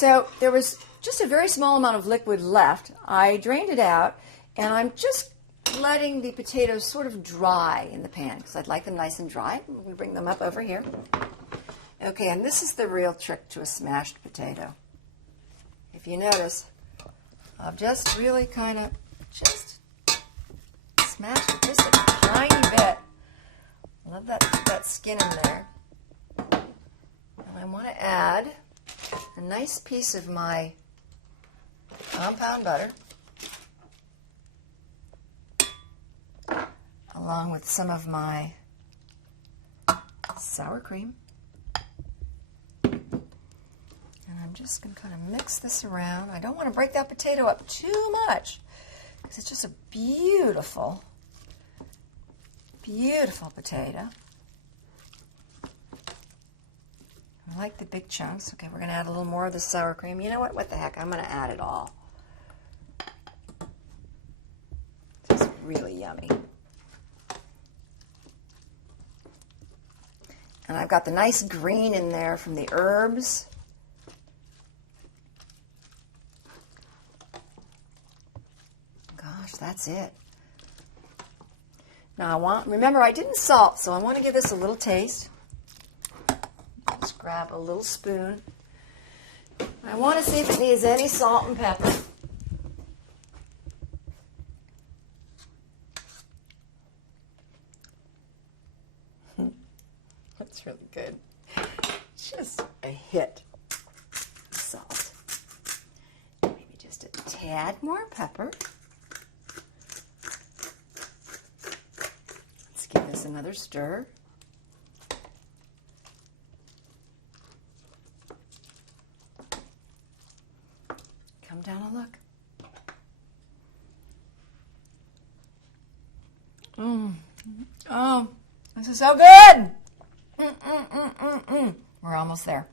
So there was just a very small amount of liquid left. I drained it out, and I'm just letting the potatoes sort of dry in the pan because I'd like them nice and dry. We bring them up over here. Okay, and this is the real trick to a smashed potato. If you notice, I've just really kind of just smashed it just a tiny bit. Love that skin in there. And I want to add a nice piece of my compound butter along with some of my sour cream. And I'm just going to kind of mix this around. I don't want to break that potato up too much because it's just a beautiful, beautiful potato. I like the big chunks. Okay, we're going to add a little more of the sour cream. You know what? What the heck? I'm going to add it all. It's really yummy. And I've got the nice green in there from the herbs. Gosh, that's it. Now remember I didn't salt, so I want to give this a little taste. Just grab a little spoon. I want to see if it needs any salt and pepper. That's really good. Just a hit of salt. Maybe just a tad more pepper. Let's give this another stir. Come down and look. Oh, this is so good. We're almost there.